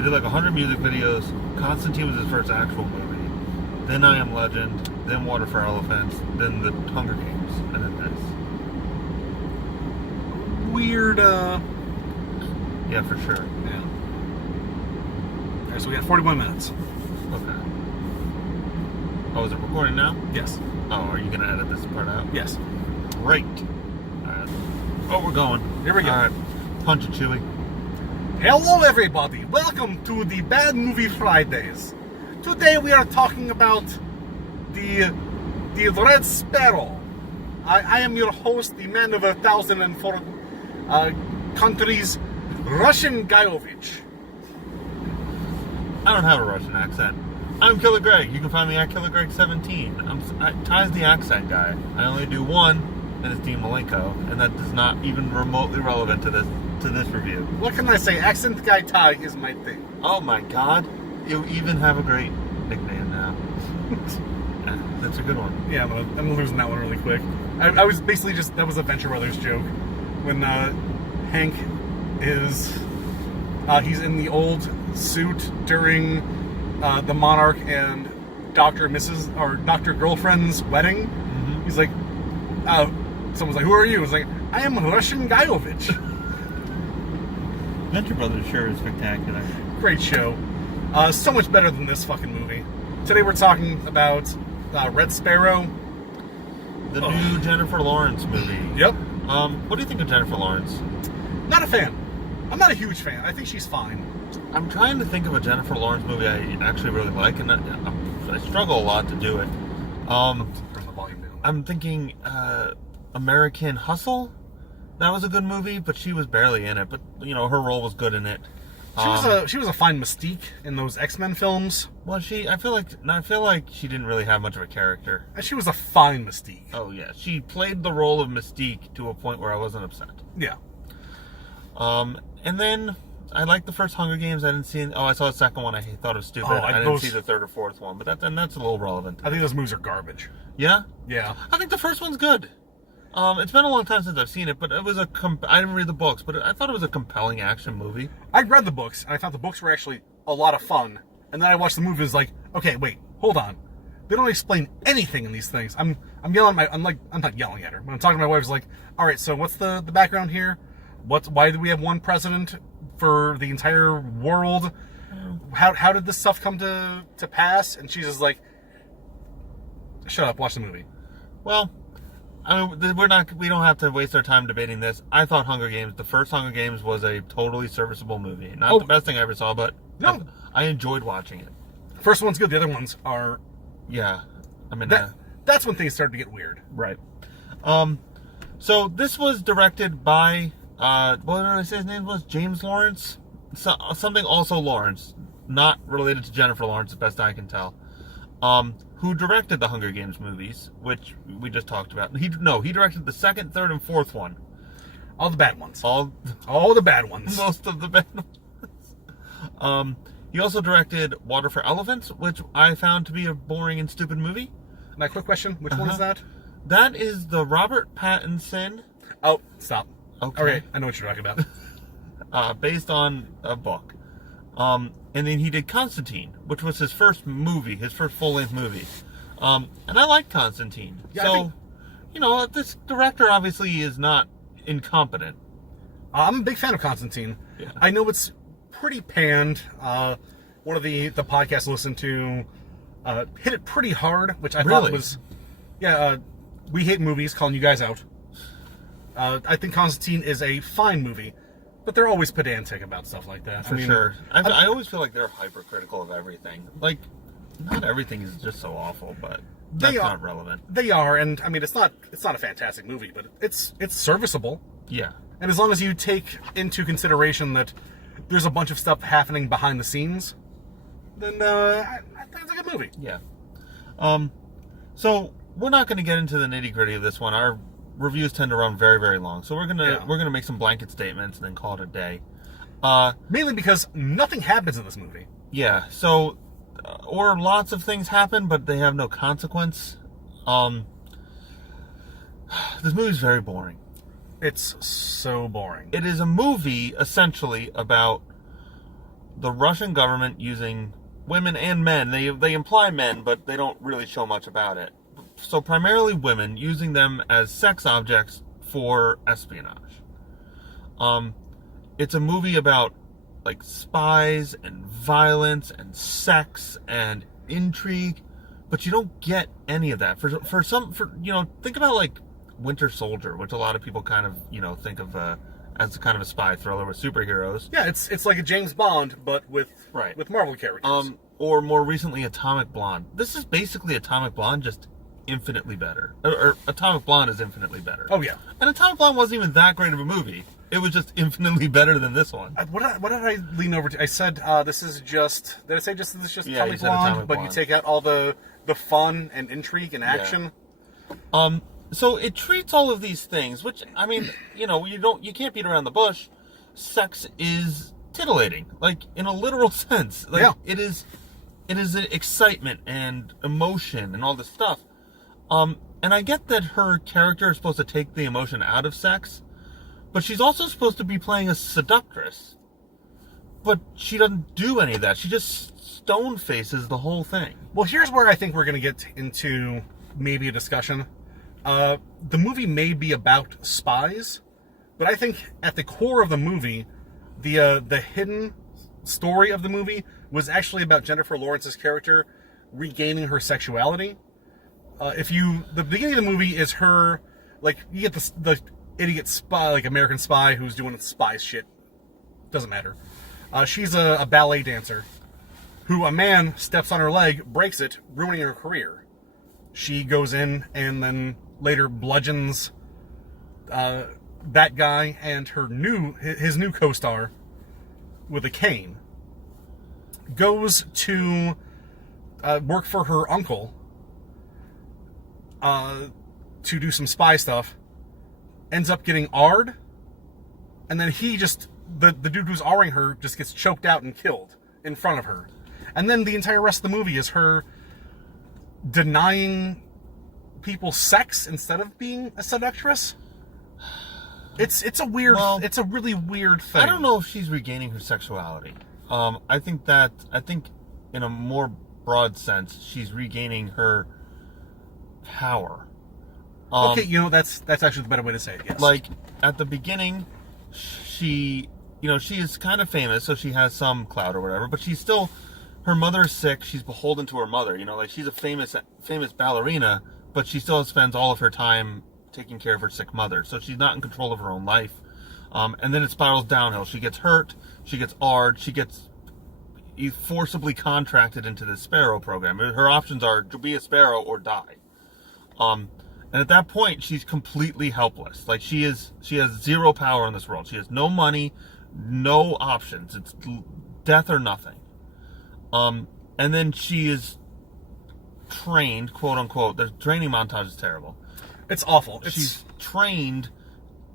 he did like 100 music videos. Constantine was his first actual movie. Then I Am Legend. Then Water for Elephants. Then the Hunger Games. And then this. Weird, Yeah, for sure. Yeah. Alright, so we got 41 minutes. Okay. Oh, is it recording now? Yes. Oh, are you going to edit this part out? Yes. Great. Alright. Oh, we're going. Here we go. Alright. Punch it, Chewie. Hello everybody, welcome to the Bad Movie Fridays. Today we are talking about the Red Sparrow. I am your host, the man of 1,004 countries, Russian Guyovich. I don't have a Russian accent. I'm Killer Greg. You can find me at Killer Greg 17. Ty's the accent guy. I only do one, and it's Dean Malenko, and that is not even remotely relevant to this review. What can I say? Accent guy Ty is my thing. Oh my God! You even have a great nickname now. That's a good one. Yeah, I'm losing that one really quick. I was basically that was a Venture Brothers joke when Hank is he's in the old suit during the Monarch and Dr. Girlfriend's wedding. Mm-hmm. He's like, someone's like, "Who are you?" He's like, "I am Russian Guyovich." Venture Brothers sure is spectacular. Great show. So much better than this fucking movie. Today we're talking about Red Sparrow. The new Jennifer Lawrence movie. Yep. What do you think of Jennifer Lawrence? Not a fan. I'm not a huge fan. I think she's fine. I'm trying to think of a Jennifer Lawrence movie I actually really like, and I struggle a lot to do it. Turn the volume down. I'm thinking American Hustle. That was a good movie, but she was barely in it. But you know, her role was good in it. She was a fine Mystique in those X-Men films. Well, I feel like she didn't really have much of a character. And she was a fine Mystique. Oh yeah, she played the role of Mystique to a point where I wasn't upset. Yeah. And then I liked the first Hunger Games. I didn't see. I saw the second one. I thought it was stupid. I didn't see the third or fourth one, but that's a little relevant. I think those movies are garbage. Yeah. Yeah. I think the first one's good. It's been a long time since I've seen it, but it was I didn't read the books, but I thought it was a compelling action movie. I read the books, and I thought the books were actually a lot of fun. And then I watched the movie, and was like, okay, wait, hold on. They don't explain anything in these things. I'm yelling I'm not yelling at her, but I'm talking to my wife. Like, all right, so what's the background here? Why do we have one president for the entire world? How did this stuff come to pass? And she's just like, shut up, watch the movie. Well, I mean, we don't have to waste our time debating this. I thought the first Hunger Games was a totally serviceable movie. Not the best thing I ever saw, but no. I enjoyed watching it. First one's good. The other ones are... Yeah. I mean... that's when things started to get weird. Right. So this was directed by... what did I say his name was? James Lawrence? Something also Lawrence. Not related to Jennifer Lawrence, as best I can tell. Who directed the Hunger Games movies, which we just talked about. He directed the second, third, and fourth one. All the bad ones. All the bad ones. Most of the bad ones. He also directed Water for Elephants, which I found to be a boring and stupid movie. My quick question, which one is that? That is the Robert Pattinson. Oh, stop. Okay. I know what you're talking about. Based on a book. And then he did Constantine, which was his first movie, his first full-length movie. And I like Constantine. Yeah, so, this director obviously is not incompetent. I'm a big fan of Constantine. Yeah. I know it's pretty panned. One of the podcasts I listened to hit it pretty hard, which I thought was... Yeah, We Hate Movies, calling you guys out. I think Constantine is a fine movie. But they're always pedantic about stuff like that. For sure. I always feel like they're hypercritical of everything. Like, not everything is just so awful, but that's not relevant. They are, and I mean, it's not a fantastic movie, but it's serviceable. Yeah. And as long as you take into consideration that there's a bunch of stuff happening behind the scenes, then I think it's a good movie. Yeah. So we're not going to get into the nitty-gritty of this one. Our reviews tend to run very, very long, so we're gonna make some blanket statements and then call it a day. Mainly because nothing happens in this movie. Yeah. So, or lots of things happen, but they have no consequence. This movie's very boring. It's so boring. It is a movie essentially about the Russian government using women and men. They imply men, but they don't really show much about it. So primarily women, using them as sex objects for espionage. It's a movie about like spies and violence and sex and intrigue, but you don't get any of that. Think about like Winter Soldier, which a lot of people kind of think of as kind of a spy thriller with superheroes. Yeah, it's like a James Bond, but with Marvel characters. Or more recently, Atomic Blonde. This is basically Atomic Blonde, just infinitely better. Or Atomic Blonde is infinitely better. Oh yeah, and Atomic Blonde wasn't even that great of a movie. It was just infinitely better than this one. What did I lean over to? I said this is just. Did I say this is just Yeah, Atomic Blonde? But you take out all the fun and intrigue and action. Yeah. So it treats all of these things, which I mean, you can't beat around the bush. Sex is titillating, like in a literal sense. Like yeah. It is an excitement and emotion and all this stuff. And I get that her character is supposed to take the emotion out of sex, but she's also supposed to be playing a seductress. But she doesn't do any of that. She just stone faces the whole thing. Well, here's where I think we're going to get into maybe a discussion. The movie may be about spies, but I think at the core of the movie, the hidden story of the movie was actually about Jennifer Lawrence's character regaining her sexuality. The beginning of the movie is her, like, you get the idiot spy, like American spy who's doing spy shit. Doesn't matter. She's a ballet dancer who a man steps on her leg, breaks it, ruining her career. She goes in and then later bludgeons that guy and his new co-star with a cane. Goes to work for her uncle to do some spy stuff. Ends up getting R'd, and then the dude who's R'ing her just gets choked out and killed in front of her. And then the entire rest of the movie is her denying people sex instead of being a seductress. It's a really weird thing. I don't know if she's regaining her sexuality. I think in a more broad sense, she's regaining her power. Okay, that's actually the better way to say it, yes. Like, at the beginning, she is kind of famous, so she has some clout or whatever, but she's still, her mother's sick, she's beholden to her mother, like, she's a famous ballerina, but she still spends all of her time taking care of her sick mother, so she's not in control of her own life. And then it spirals downhill. She gets hurt, she gets R'd, she gets forcibly contracted into the Sparrow program. Her options are to be a Sparrow or die. And at that point, she's completely helpless. Like, she has zero power in this world. She has no money, no options. It's death or nothing. And then she is trained, quote unquote. The training montage is terrible. It's awful. She's trained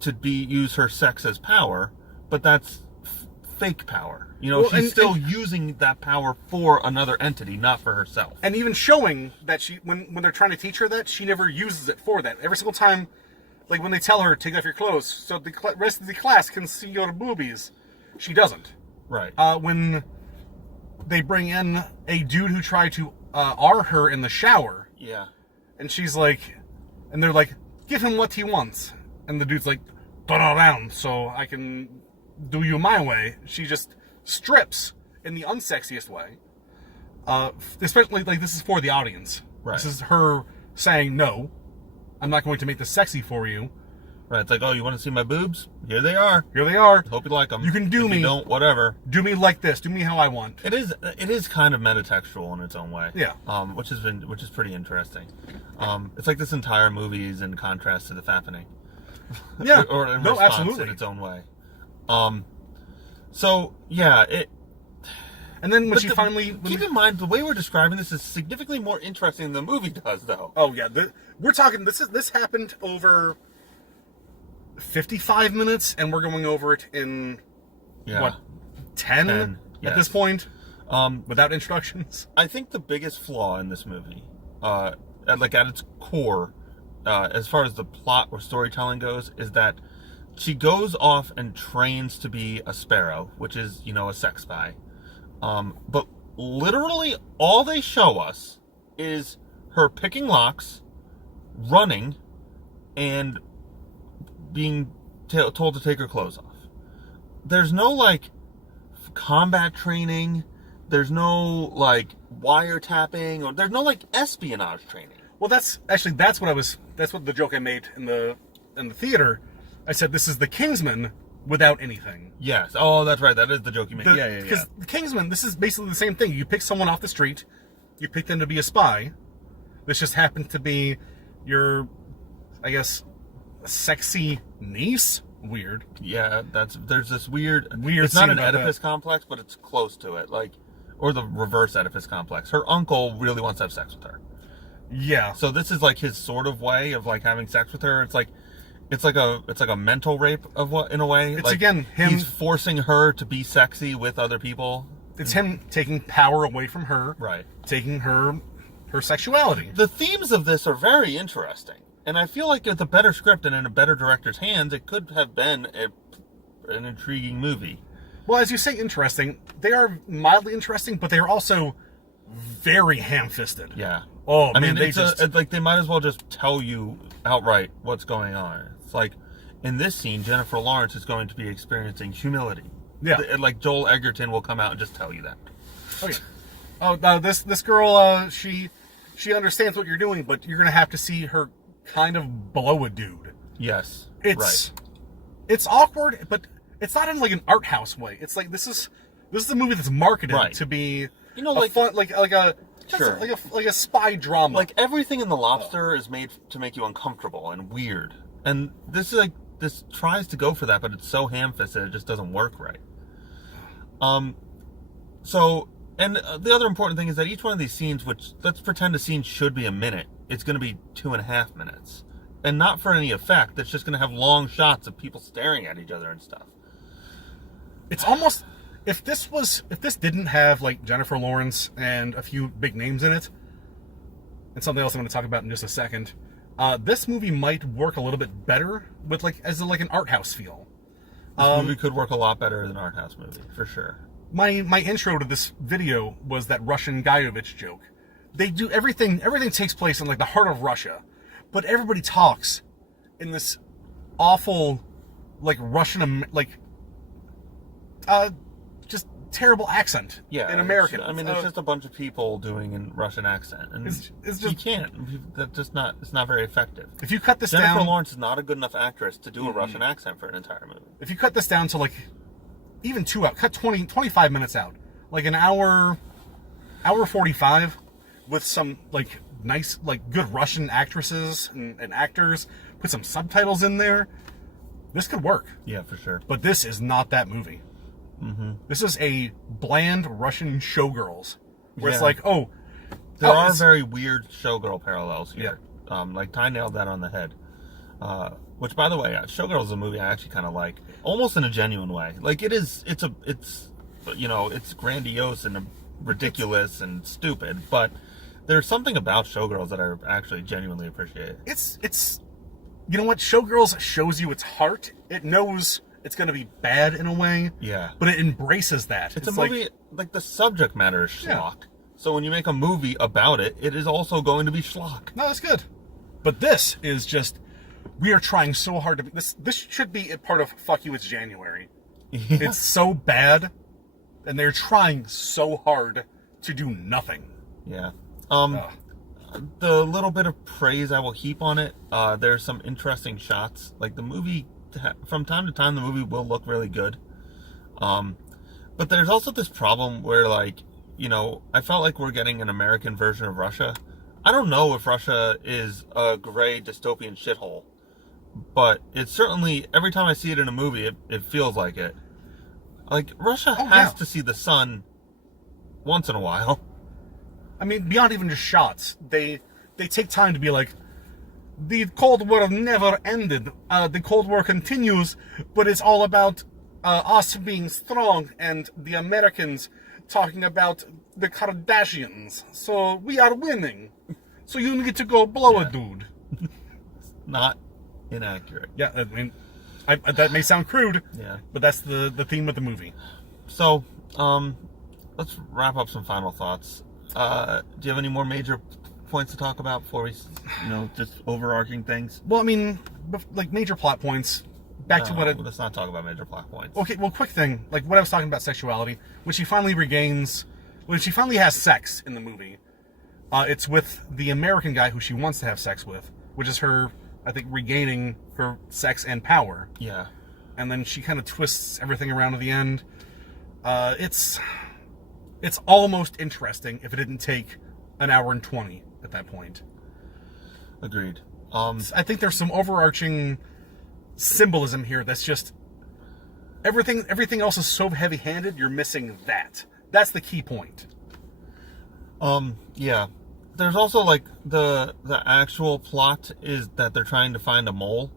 to use her sex as power, but that's fake power. She's still using that power for another entity, not for herself. And even showing that when they're trying to teach her that, she never uses it for that. Every single time, like when they tell her, take off your clothes so the rest of the class can see your boobies, she doesn't. Right. When they bring in a dude who tried to R her in the shower. Yeah. And she's like, and they're like, give him what he wants. And the dude's like, turn around so I can do you my way. She just strips in the unsexiest way. Especially, like, this is for the audience. Right. This is her saying, no, I'm not going to make this sexy for you. Right. It's like, oh, you want to see my boobs? Here they are. Here they are. Hope you like them. You can do me. If you don't, whatever. Do me like this. Do me how I want. It is kind of metatextual in its own way. Yeah. Which is pretty interesting. It's like this entire movie is in contrast to The Fappening. Yeah. or in response absolutely. in its own way. So yeah, and then when keep in mind the way we're describing this is significantly more interesting than the movie does, though. Oh yeah, we're talking. This happened over 55 minutes, and we're going over it in what 10 yes. at this point, without introductions. I think the biggest flaw in this movie, at its core, as far as the plot or storytelling goes, is that she goes off and trains to be a Sparrow, which is, a sex spy. But literally all they show us is her picking locks, running, and being told to take her clothes off. There's no, like, combat training. There's no, like, wiretapping, or there's no, like, espionage training. Well, that's what the joke I made in the theater. I said, this is the Kingsman without anything. Yes. Oh, that's right. That is the joke you made. Yeah. Because the Kingsman, this is basically the same thing. You pick someone off the street, you pick them to be a spy. This just happened to be your, I guess, sexy niece. Weird. Yeah, there's this weird. It's not an Oedipus complex, but it's close to it, like, or the reverse Oedipus complex. Her uncle really wants to have sex with her. Yeah. So this is like his sort of way of, like, having sex with her. It's like a mental rape of what, in a way. It's, like, again, him. He's forcing her to be sexy with other people. It's him taking power away from her. Right. Taking her sexuality. The themes of this are very interesting. And I feel like with a better script and in a better director's hands, it could have been an intriguing movie. Well, as you say, interesting. They are mildly interesting, but they are also very ham-fisted. Yeah. Oh, I man, mean, like, they might as well just tell you outright what's going on. It's like, in this scene, Jennifer Lawrence is going to be experiencing humility. Yeah. Like, Joel Edgerton will come out and just tell you that. Okay. Oh, this girl, she understands what you're doing, but you're going to have to see her kind of blow a dude. Yes. It's awkward, but it's not in, like, an art house way. It's like, this is a movie that's marketed to be, you know, like fun, like a spy drama. Like, everything in The Lobster is made to make you uncomfortable and weird. And this tries to go for that, but it's so ham-fisted it just doesn't work right. So, and the other important thing is that each one of these scenes, which, let's pretend a scene should be a minute, it's going to be 2.5 minutes. And not for any effect. It's just going to have long shots of people staring at each other and stuff. It's almost, if this didn't have, like, Jennifer Lawrence and a few big names in it, and something else I'm going to talk about in just a second, this movie might work a little bit better with, like, as like an art house feel. This movie could work a lot better as an art house movie, for sure. My intro to this video was that Russian Guyovich joke. They do everything takes place in, like, the heart of Russia, but everybody talks in this awful, like, Russian, like, just terrible accent. Yeah, in American. I mean, it's just a bunch of people doing in Russian accent, and it's just, you can't. That's just not. It's not very effective. If you cut this down, Jennifer Lawrence is not a good enough actress to do a Russian accent for an entire movie. If you cut this down to, like, even 2 out, cut 25 minutes out, like an hour 45, with some, like, nice, like, good Russian actresses and actors, put some subtitles in there, this could work. Yeah, for sure. But this is not that movie. Mm-hmm. This is a bland Russian Showgirls, where it's like, there are very weird Showgirl parallels here. Yeah. Like, Ty nailed that on the head. Which, by the way, Showgirls is a movie I actually kind of like, almost in a genuine way. Like, it's grandiose and ridiculous and stupid, but there's something about Showgirls that I actually genuinely appreciate. It's you know what? Showgirls shows you its heart. It knows it's going to be bad in a way. Yeah. But it embraces that. It's a movie, like, the subject matter is schlock. Yeah. So when you make a movie about it, it is also going to be schlock. No, that's good. But this is just, we are trying so hard to be, this should be a part of Fuck You, It's January. Yeah. It's so bad, and they're trying so hard to do nothing. Yeah. The little bit of praise I will heap on it, there's some interesting shots. Like, the movie, from time to time, the movie will look really good. But there's also this problem where, like, you know, I felt like we're getting an American version of Russia. I don't know if Russia is a gray dystopian shithole, but it's certainly, every time I see it in a movie, it feels like it. Like, Russia has to see the sun once in a while. I mean, beyond even just shots, they take time to be like, the Cold War never ended. The Cold War continues, but it's all about us being strong and the Americans talking about the Kardashians. So we are winning. So you need to go blow a dude. Not inaccurate. Yeah, I mean, that may sound crude. Yeah, but that's the theme of the movie. So, let's wrap up some final thoughts. Do you have any more major points to talk about before we, just overarching things? Well, I mean, like major plot points. Back to what let's not talk about major plot points. Okay, well, quick thing, like what I was talking about sexuality, when she finally has sex in the movie, it's with the American guy who she wants to have sex with, which is her, I think, regaining her sex and power. Yeah. And then she kind of twists everything around at the end. It's almost interesting if it didn't take an hour and 20 at that point. Agreed. I think there's some overarching symbolism here that's just everything else is so heavy-handed, you're missing that. That's the key point. Yeah. There's also like the actual plot is that they're trying to find a mole.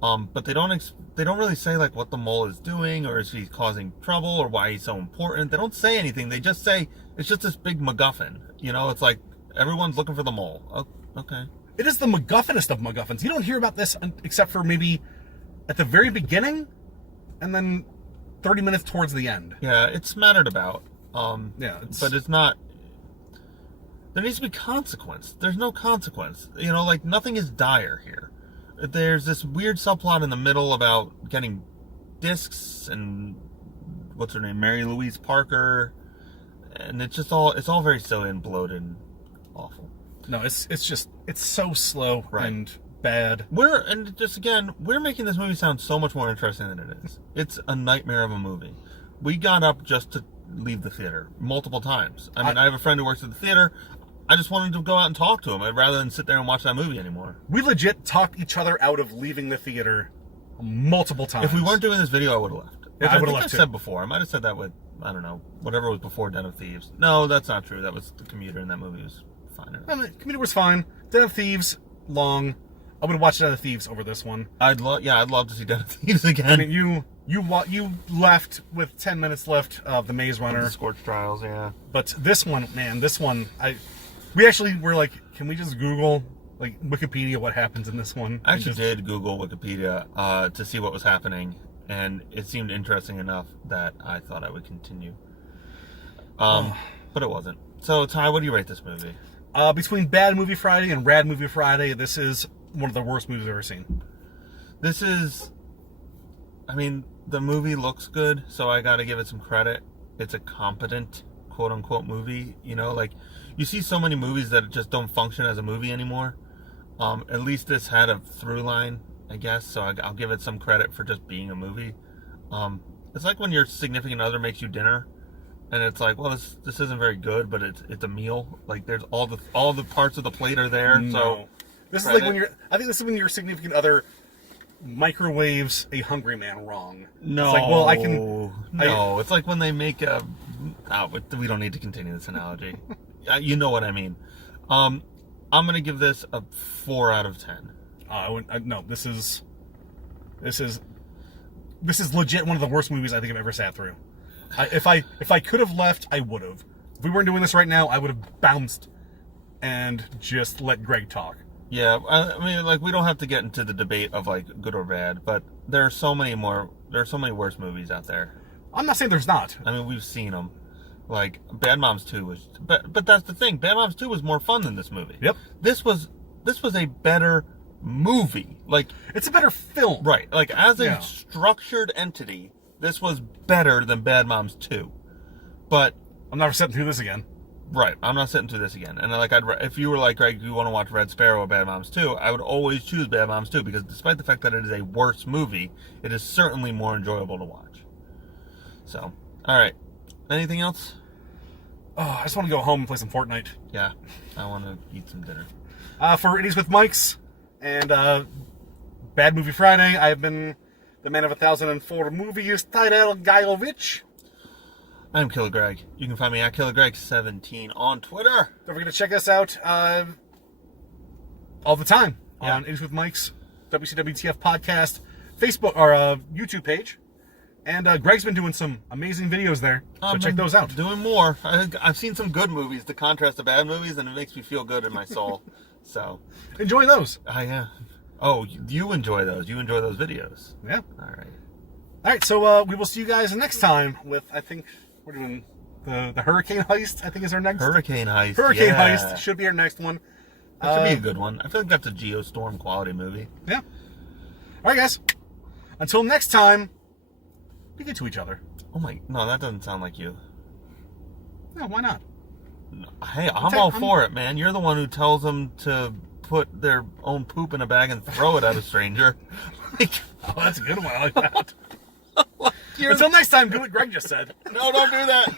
But they don't really say like what the mole is doing, or is he causing trouble, or why he's so important. They don't say anything. They just say it's just this big MacGuffin. It's like everyone's looking for the mole. Oh, okay. It is the MacGuffinest of MacGuffins. You don't hear about this except for maybe at the very beginning, and then 30 minutes towards the end. Yeah, it's smattered about. But it's not. There needs to be consequence. There's no consequence. Like nothing is dire here. There's this weird subplot in the middle about getting discs and what's her name, Mary Louise Parker, and it's all very silly and bloated and awful. No, it's so slow and bad. We're making this movie sound so much more interesting than it is. It's a nightmare of a movie. We got up just to leave the theater multiple times. I mean, I have a friend who works at the theater. I just wanted to go out and talk to him rather than sit there and watch that movie anymore. We legit talked each other out of leaving the theater multiple times. If we weren't doing this video, I would have left. I would have left too. I said before. I might have said that with, I don't know, whatever was before Den of Thieves. No, that's not true. That was the Commuter, and that movie was fine. The Commuter was fine. Den of Thieves, long. I would have watched Den of Thieves over this one. I'd love to see Den of Thieves again. I mean, you left with 10 minutes left of the Maze Runner. The Scorched Trials, yeah. But this one, we actually were like, can we just Google, like, Wikipedia what happens in this one? I actually did Google Wikipedia to see what was happening, and it seemed interesting enough that I thought I would continue. But it wasn't. So, Ty, what do you rate this movie? Between Bad Movie Friday and Rad Movie Friday, this is one of the worst movies I've ever seen. The movie looks good, so I gotta give it some credit. It's a competent, quote-unquote, movie. You see so many movies that just don't function as a movie anymore. At least this had a through line, I guess, so I'll give it some credit for just being a movie. It's like when your significant other makes you dinner, and it's like, well, this isn't very good, but it's a meal. Like, there's all the parts of the plate are there. No. So this is like I think this is when your significant other microwaves a hungry man wrong. No, it's like, well, I can. No, it's like when they make a. We don't need to continue this analogy. You know what I mean. I'm gonna give this a 4 out of 10. No, this is legit one of the worst movies I think I've ever sat through. If I could have left, I would have. If we weren't doing this right now, I would have bounced and just let Greg talk. Yeah, we don't have to get into the debate of like good or bad, but there are so many worse movies out there. I'm not saying there's not. I mean, we've seen them. Like Bad Moms 2 was, but that's the thing. Bad Moms 2 was more fun than this movie. Yep. This was a better movie. Like, it's a better film. Right. Like, as a structured entity, this was better than Bad Moms 2. But I'm never sitting through this again. Right. I'm not sitting through this again. And like, if you were like, Greg, you want to watch Red Sparrow or Bad Moms 2, I would always choose Bad Moms 2, because despite the fact that it is a worse movie, it is certainly more enjoyable to watch. So, all right. Anything else? Oh, I just want to go home and play some Fortnite. Yeah, I want to eat some dinner. For Idiots with Mics and Bad Movie Friday, I've been the man of 1,004 movies, Tyrell Gajovich. I'm Killer Greg. You can find me at KillerGreg17 on Twitter. Don't forget to check us out all the time on Idiots with Mics, WCWTF podcast, Facebook or YouTube page. And Greg's been doing some amazing videos there, so check those out. Doing more. I've seen some good movies to contrast to bad movies, and it makes me feel good in my soul. So enjoy those. Yeah. Oh, you enjoy those. You enjoy those videos. Yeah. All right. All right. So we will see you guys next time with, I think we're doing The Hurricane Heist, I think, is our next. Hurricane Heist. Hurricane yeah. Heist should be our next one. That should be a good one. I feel like that's a Geostorm quality movie. Yeah. All right, guys. Until next time, be good to each other. Oh my, no, that doesn't sound like you. No, why not? No, hey, I'm all for it, man. You're the one who tells them to put their own poop in a bag and throw it at a stranger. Like, oh, that's a good one. I like that. You're Until next time, do what Greg just said. No, don't do that.